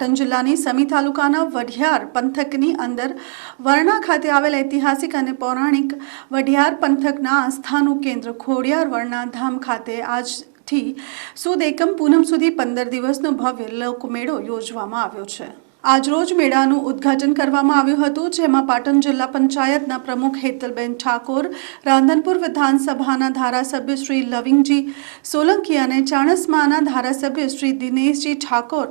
પાટણ જિલ્લાની સમી તાલુકાના વઢિયાર પંથકની અંદર વરણા ખાતે આવેલ ઐતિહાસિક અને પૌરાણિક વઢિયાર પંથકના આસ્થાનું કેન્દ્ર ખોડિયાર વરણા ધામ ખાતે આજથી સુદ એકમ પૂનમ સુધી 15 દિવસનો ભવ્ય લોકમેળો યોજવામાં આવ્યો છે। આજરોજ મેળાનું ઉદ્ઘાટન કરવામાં આવ્યું હતું, જેમાં પાટણ જિલ્લા પંચાયતના પ્રમુખ હેતલબેન ઠાકોર, રાંધનપુર વિધાનસભાના ધારાસભ્ય શ્રી લવિંગજી સોલંકી અને ચાણસ્માના ધારાસભ્ય શ્રી દિનેશજી ઠાકોર,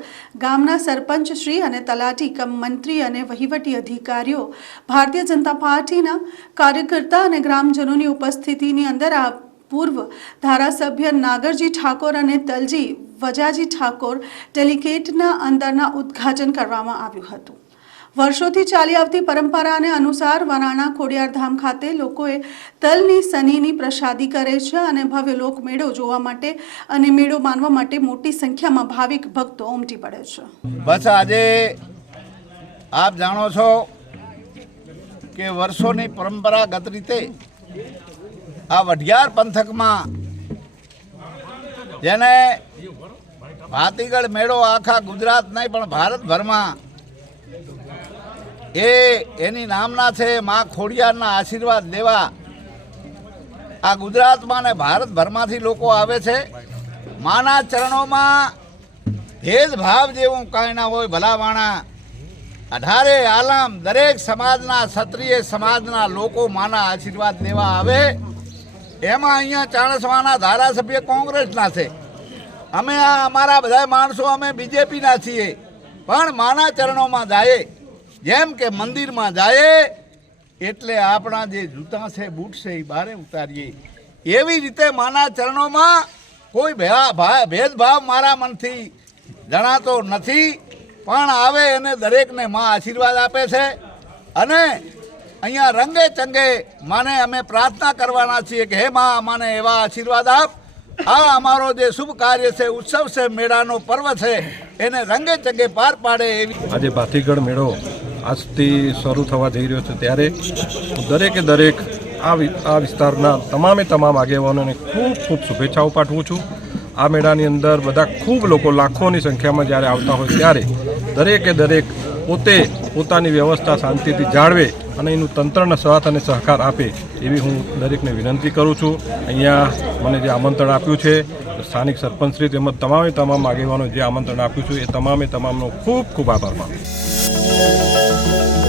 ગામના સરપંચ શ્રી અને તલાટી કમ મંત્રી અને વહીવટી અધિકારીઓ, ભારતીય જનતા પાર્ટીના કાર્યકર્તા અને ગ્રામજનોની ઉપસ્થિતિની અંદર આ પૂર્વ ધારાસભ્ય નાગરજી ઠાકોર અને તલજી વજાજી ઠાકોર ડેલિગેટના અંદરના ઉદ્ઘાટન કરવામાં આવ્યું હતું। વર્ષોથી ચાલી આવતી પરંપરાને અનુસાર વરાણા ખોડિયાર ધામ ખાતે લોકોએ તલની સનીની પ્રસાદી કરે છે અને ભવ્ય લોકમેળો જોવા માટે અને મેળો માનવા માટે મોટી સંખ્યામાં ભાવિક ભક્તો ઉમટી પડે છે। બસ આજે આપ જાણો છો કે વર્ષોની પરંપરાગત રીતે આ વઢિયાર પંથકમાં જેને ભાતીગળ મેળો આખા ગુજરાત નહીં પણ ભારતભરમાં એની નામના છે મા ખોડિયારના આશીર્વાદ લેવા આ ગુજરાતમાં ને ભારતભરમાંથી લોકો આવે છે। માના ચરણોમાં ભેદભાવ જેવું કાંઈ ના હોય, ભલાવાણા 18 આલમ દરેક સમાજના ક્ષત્રિય સમાજના લોકો માના આશીર્વાદ લેવા આવે। એમાં અહીંયા ચાણસ્માના ધારાસભ્ય કોંગ્રેસના છે, અમે અમારા બધા માણસો અમે બીજેપીના છીએ, પણ માના ચરણોમાં જાય જેમ કે મંદિરમાં જાય એટલે આપણા જે જૂતા છે બૂટ છે એ બારે ઉતારીએ, એવી રીતે માના ચરણોમાં કોઈ ભેદભાવ મારા મનથી જણાતો નથી, પણ આવે અને દરેકને માં આશીર્વાદ આપે છે। અને અહીંયા રંગે ચંગે માને અમે પ્રાર્થના કરવાના છીએ કે હે માં અમને એવા આશીર્વાદ આપ, આ અમારો જે શુભ કાર્ય છે, ઉત્સવ છે, મેળાનો પર્વ છે, એને રંગે ચંગે પાર પાડે એવી। આજે ભાતીગળ મેળો આજથી શરૂ થવા જઈ રહ્યો છે, ત્યારે દરેકે દરેક આ વિસ્તારના તમામ આગેવાનોને ખૂબ શુભેચ્છાઓ પાઠવું છું। આ મેળાની અંદર બધા ખૂબ લોકો લાખોની સંખ્યામાં જ્યારે આવતા હોય ત્યારે દરેકે દરેક પોતે પોતાની વ્યવસ્થા શાંતિથી જાળવે અને એનું તંત્રનો સાથ અને સહકાર આપે એવી હું દરેકને વિનંતી કરું છું। અહીંયા મને જે આમંત્રણ આપ્યું છે સ્થાનિક સરપંચશ્રી તેમજ તમામ આગેવાનો જે આમંત્રણ આપ્યું છે એ તમામનો ખૂબ આભાર માનું છું।